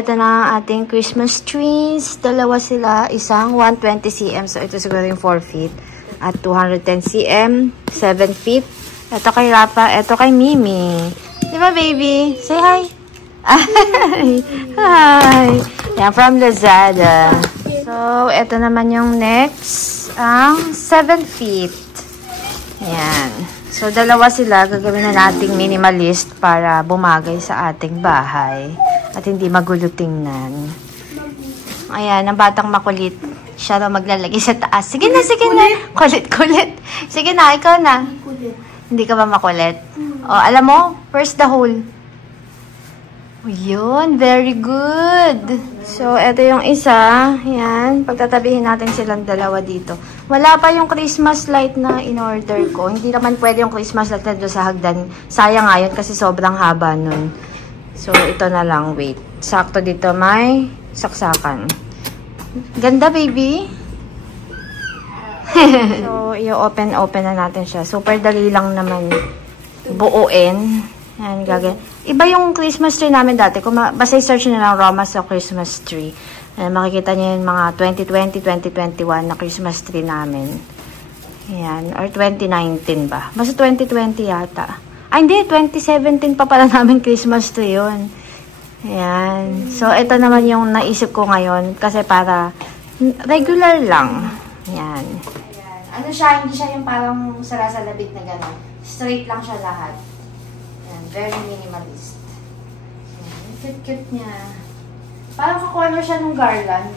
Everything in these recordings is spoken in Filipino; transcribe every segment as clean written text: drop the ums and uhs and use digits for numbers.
ito na ang ating Christmas trees. Dalawa sila. Isang 120 cm. So, ito siguro yung 4 feet. At 210 cm. 7 feet. Ito kay Rafa. Ito kay Mimi. Di ba, baby? Say hi. Hi. Yan, from Lazada. So, ito naman yung next. Ang 7 feet. Yan. So, dalawa sila. Gagawin na nating minimalist para bumagay sa ating bahay. At hindi magulo tingnan. Ayan, ang batang makulit. Siya na maglalagay sa taas. Sige na, sige na. Kulit. Sige na, ikaw na. Hindi ka ba makulit? O, alam mo, first the hole. O, yun. Very good. So, ito yung isa. Yan. Pagtatabihin natin silang dalawa dito. Wala pa yung Christmas light na in-order ko. Hindi naman pwede yung Christmas light na doon sa hagdan. Sayang nga yun kasi sobrang haba nun. So, ito na lang. Wait. Sakto dito may saksakan. Ganda, baby. So, i-open na natin siya. Super dali lang naman buuin. Yan, gagawin. Iba yung Christmas tree namin dati. Kung basta i-search nyo lang Romas o Christmas tree. Makikita nyo yung mga 2020, 2021 na Christmas tree namin. Ayan. Or 2019 ba? Basta 2020 yata. Ay, hindi. 2017 pa pala namin Christmas tree yun. Ayan. So, ito naman yung naisip ko ngayon. Kasi para regular lang. Ayan. Ayan. Ano siya? Hindi siya yung parang salasalabit na gano'n. Straight lang siya lahat. Ayan. Very minimalist. Ayan. Cute-cute niya. Parang kakolor siya ng garland.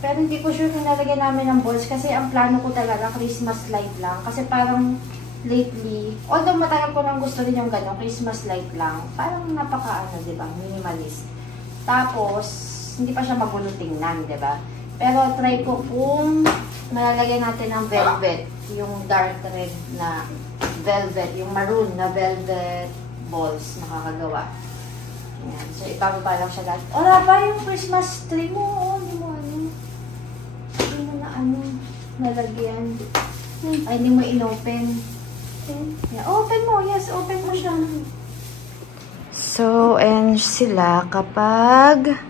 Pero hindi ko sure kung nalagyan namin ng balls kasi ang plano ko talaga Christmas light lang. Kasi parang lately, although matagal ko nang gusto din yung gano'n, Christmas light lang. Parang napaka-ano, diba? Minimalist. Tapos, hindi pa siya magulo tingnan, diba? Pero try ko kung malalagyan natin ng velvet. Yung dark red na velvet. Yung maroon na velvet balls na kakagawa. Ayan. So, ipababa lang siya lahat. O, Rafa, yung Christmas tree mo, oh, hindi mo nalagyan. Ay, hindi mo in-open. Yeah, open mo. Yes, open mo siya. So, and sila kapag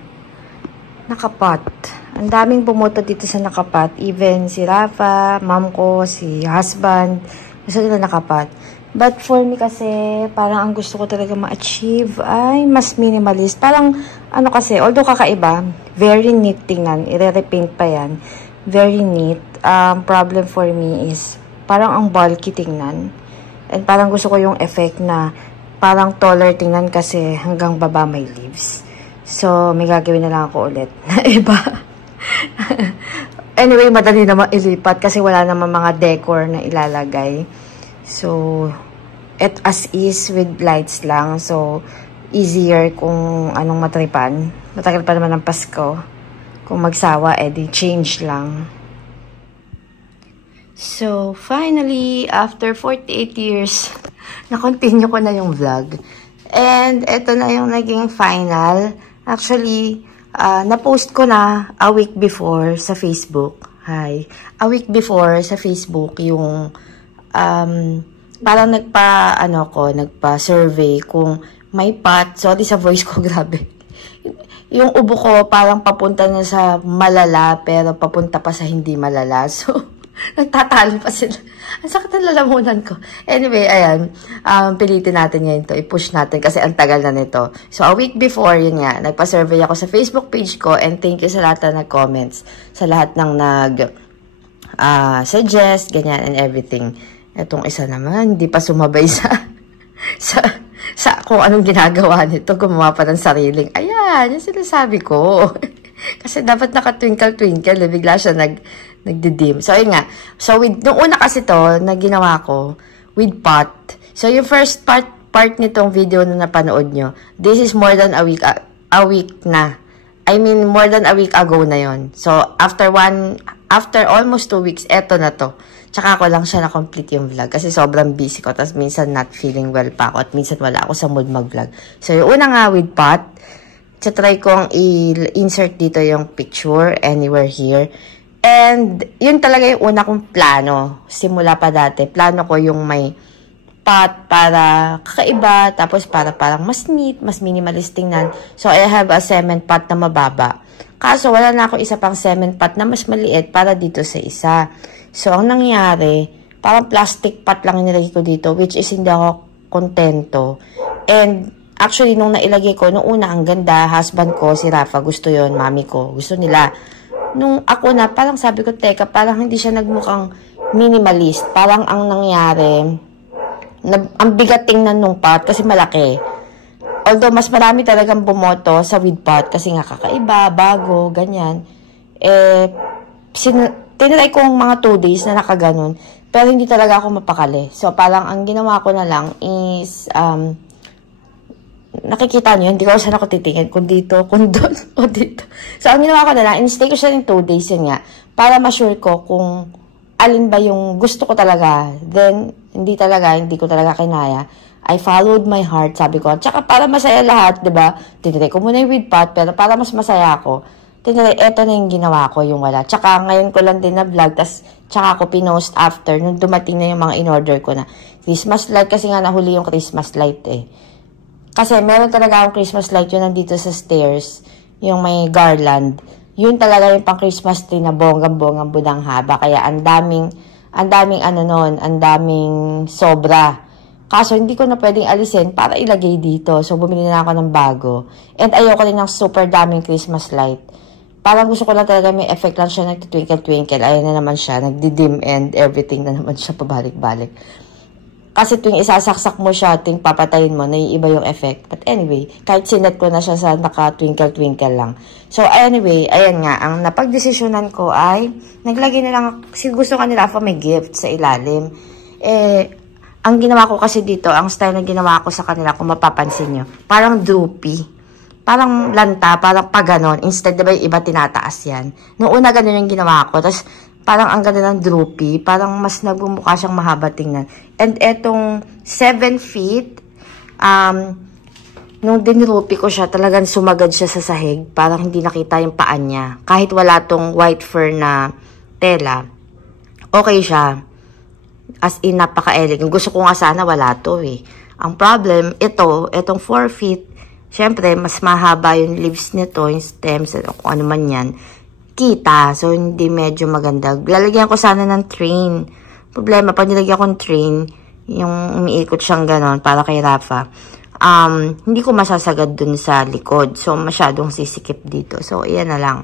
nakapat. Ang daming pumunta dito sa nakapat. Even si Rafa, mom ko, si husband. Gusto nila nakapat. But for me kasi, parang ang gusto ko talaga ma-achieve ay mas minimalist. Parang, ano kasi, although kakaiba, very neat tingnan. I-repaint pa yan. Very neat. Problem for me is, parang ang bulky tingnan. And parang gusto ko yung effect na parang taller tingnan kasi hanggang baba may leaves. So, may gagawin na lang ako ulit na iba. Anyway, madali naman ilipat kasi wala naman mga decor na ilalagay. So, as is with lights lang. So, easier kung anong matripan. Matagal pa naman ng Pasko. Kung magsawa, edi change lang. So, finally, after 48 years, na-continue ko na yung vlog. And, ito na yung naging final. Actually, na-post ko na a week before sa Facebook. Hi. A week before sa Facebook yung parang nagpa-survey kung may pot. Sorry sa voice ko, grabe. Yung ubo ko parang papunta na sa malala, pero papunta pa sa hindi malala. So, nagtatalo pa sila. Ang sakit ng lalamunan ko. Anyway, ayan. Pilitin natin ngayon to. I-push natin kasi ang tagal na nito. So, a week before, yun nga, nagpa-survey ako sa Facebook page ko and thank you sa lahat na nag-comments. Sa lahat ng suggest, ganyan and everything. Etong isa naman, hindi pa sumabay sa kung anong ginagawa nito. Gumawa pa ng sariling, ayan, yung sinasabi ko. Kasi dapat naka-twinkle-twinkle, bigla siya nagdidim. So, ayun nga. So, nung una kasi to, na ginawa ko, with pot. So, yung first part nitong video na napanood nyo, this is more than a week na. I mean, more than a week ago na yon. So, after almost 2 weeks, eto na to. Tsaka ko lang siya na-complete yung vlog kasi sobrang busy ko. Tapos minsan not feeling well pa ako at minsan wala ako sa mood mag-vlog. So, yung una nga with pot, try kong i-insert dito yung picture anywhere here. And, yun talaga yung una kong plano. Simula pa dati. Plano ko yung may pot para kakaiba, tapos para parang mas neat, mas minimalist tingnan. So, I have a cement pot na mababa. Kaso, wala na ako isa pang cement pot na mas maliit para dito sa isa. So, ang nangyari, parang plastic pot lang nilagay ko dito, which is hindi ako kontento. And, actually, nung nailagay ko, nung una, ang ganda, husband ko, si Rafa, gusto yon, mami ko, gusto nila. Nung ako na, parang sabi ko, teka, parang hindi siya nagmukhang minimalist. Parang ang nangyari, ang bigat tingnan nung pot kasi malaki. Although, mas marami talagang bumoto sa with pot kasi nga kakaiba, bago, ganyan. Tinry ko mga 2 days na nakaganon. Pero hindi talaga ako mapakali. So, parang ang ginawa ko na lang is, nakikita nyo, hindi ko saan ako titingin, kung dito, kung doon, o dito. So, ang ginawa ko na lang, in-stay ko siya ng 2 days yun nga, para ma-sure ko kung alin ba yung gusto ko talaga. Then, hindi ko talaga kinaya. I followed my heart, sabi ko. Tsaka para masaya lahat, diba? Tinry ko muna yung with pot, pero para mas masaya ako, eto na yung ginawa ko, yung wala. Tsaka ngayon ko lang din na vlog, tsaka ako pinost after, nung dumating na yung mga in-order ko na Christmas light, kasi nga nahuli yung Christmas light eh. Kasi meron talaga akong Christmas light yun nandito sa stairs, yung may garland. Yun talaga yung pang Christmas tree na bonggang-bonggang budang haba. Kaya ang daming sobra. Kaso hindi ko na pwedeng alisin para ilagay dito. So bumili na ako ng bago. And ayoko rin ng super daming Christmas light. Parang gusto ko lang talaga may effect lang siya, nagtitwinkle-twinkle. Ayan na naman siya, nagdidim and everything na naman siya pabalik-balik. Kasi tuwing isasaksak mo siya, tuwing papatayin mo, naiiba yung effect. But anyway, kahit sinet ko na siya sa naka-twinkle-twinkle lang. So anyway, ayan nga, ang napagdesisyonan ko ay, naglagay na lang, gusto kanila ako may gift sa ilalim. Ang ginawa ko kasi dito, ang style na ginawa ko sa kanila, kung mapapansin nyo, parang droopy. Parang lanta, parang paganon. Instead, diba yung iba tinataas yan. Noong una, ganun yung ginawa ko. Tapos, parang ang ganda ng droopy. Parang mas nagbumukha siyang mahaba tingnan. And etong 7 feet, nung dinroopy ko siya, talagang sumagad siya sa sahig. Parang hindi nakita yung paan niya. Kahit wala tong white fur na tela, okay siya. As in, napaka-elegant. Gusto ko nga sana wala to eh. Ang problem, etong 4 feet, syempre, mas mahaba yung leaves nito, yung stems, kung ano man yan. Kita. So, hindi medyo maganda. Lalagyan ko sana ng train. Problema, pag nilagyan ko ng train, yung umiikot siyang ganon, para kay Rafa, hindi ko masasagad dun sa likod. So, masyadong sisikip dito. So, iyan na lang.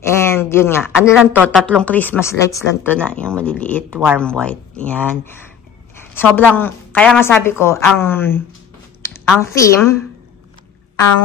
And, yun nga. Ano lang to? 3 Christmas lights lang to na. Yung maliliit, warm white. Yan. Sobrang, kaya nga sabi ko, ang theme, ang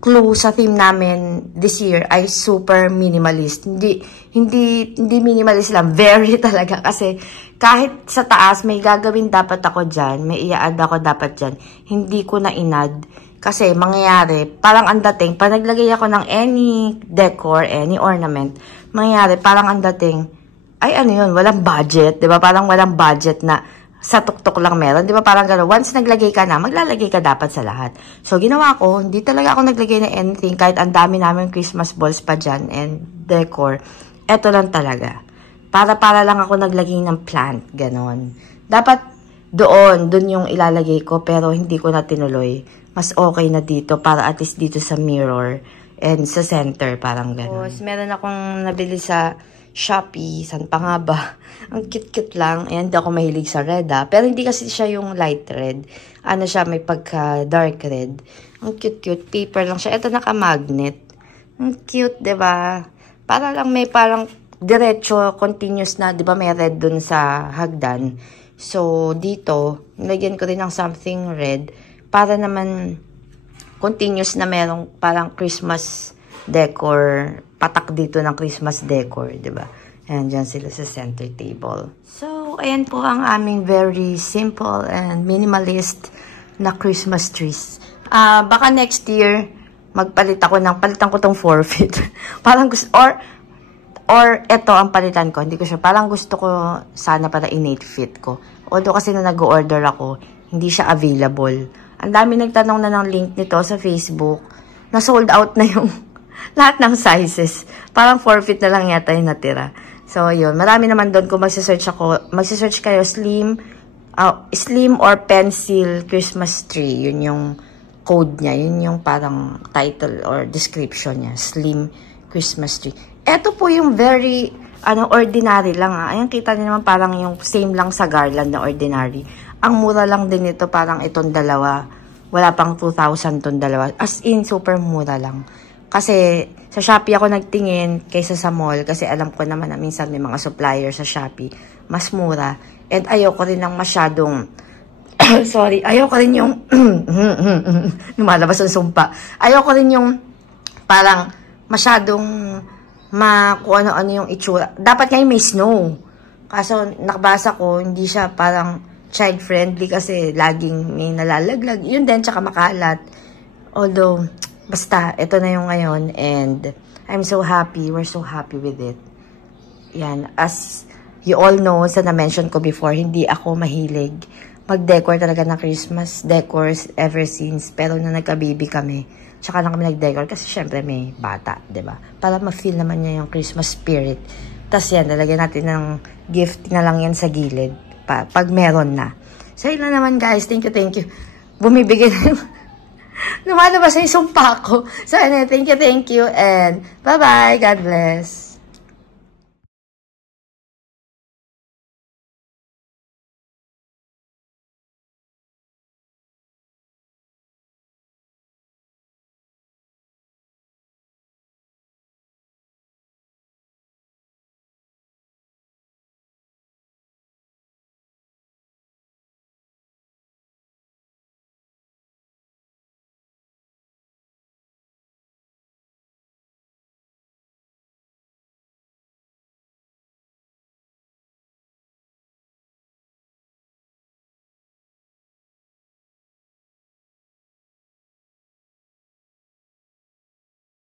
clue sa theme namin this year ay super minimalist. Hindi minimalist lang. Very talaga. Kasi kahit sa taas, may gagawin dapat ako dyan. May i-add ako dapat dyan. Hindi ko na inad. Kasi mangyayari, parang ang dating, pag naglagay ako ng any decor, any ornament, mangyayari, parang ang dating, ay ano yun, walang budget. Diba? Parang walang budget na sa tuktok lang meron. Diba? Parang gano'n, once naglagay ka na, maglalagay ka dapat sa lahat. So, ginawa ko, hindi talaga ako naglagay ng anything, kahit ang dami namin Christmas balls pa dyan and decor. Eto lang talaga. Para lang ako naglagay ng plant, gano'n. Dapat doon yung ilalagay ko, pero hindi ko na tinuloy. Mas okay na dito, para at least dito sa mirror and sa center, parang gano'n. Tapos, meron akong nabili sa Shopee, saan pa nga ba? Ang cute-cute lang. Ayan, hindi ako mahilig sa red pero hindi kasi siya yung light red. Ano siya, may pagka-dark red. Ang cute-cute, paper lang siya. Ito naka-magnet. Ang cute, diba? Para lang may parang diretso, continuous na, diba may red dun sa hagdan. So, dito, nilagyan ko rin ng something red para naman continuous na merong parang Christmas decor, patak dito ng Christmas decor, diba? Ayan, dyan sila sa center table. So, ayan po ang aming very simple and minimalist na Christmas trees. Baka next year, palitan ko tong 4 feet. Parang gusto, or eto ang palitan ko, hindi ko sure. Parang gusto ko sana para in 8 feet ko. Although kasi na nag-order ako, hindi siya available. Ang dami nagtanong na ng link nito sa Facebook, na sold out na yung Lahat ng sizes. Parang 4 feet na lang yata yung natira. So, yun. Marami naman doon kung magsisearch kayo slim or pencil Christmas tree. Yun yung code niya. Yun yung parang title or description niya. Slim Christmas tree. Ito po yung very, ordinary lang. Ayan, kita niyo naman parang yung same lang sa garland na ordinary. Ang mura lang din ito, parang itong dalawa. Wala pang 2,000 itong dalawa. As in, super mura lang. Kasi sa Shopee ako nagtingin kaysa sa mall kasi alam ko naman na minsan may mga supplier sa Shopee. Mas mura. And ayoko rin ng masyadong sorry, ayoko rin yung lumalabas ang sumpa. Ayoko rin yung parang masyadong kung ano-ano yung itsura. Dapat ngayon may snow. Kaso nakabasa ko, hindi siya parang child-friendly kasi laging may nalalaglag. Yun din, tsaka makalat. Although, basta, ito na yung ngayon and I'm so happy. We're so happy with it. Yan. As you all know, sa na-mention ko before, hindi ako mahilig mag-decor talaga ng Christmas decors ever since. Pero na nagka-baby kami, tsaka lang kami nag-decor kasi syempre may bata, diba? Para ma-feel naman niya yung Christmas spirit. Tapos yan, nalagyan natin ng gift na lang yan sa gilid pag meron na. So, yun na naman guys. Thank you. Bumibigay na lumalabas sa isang pako. So, anyway, thank you, and bye-bye. God bless.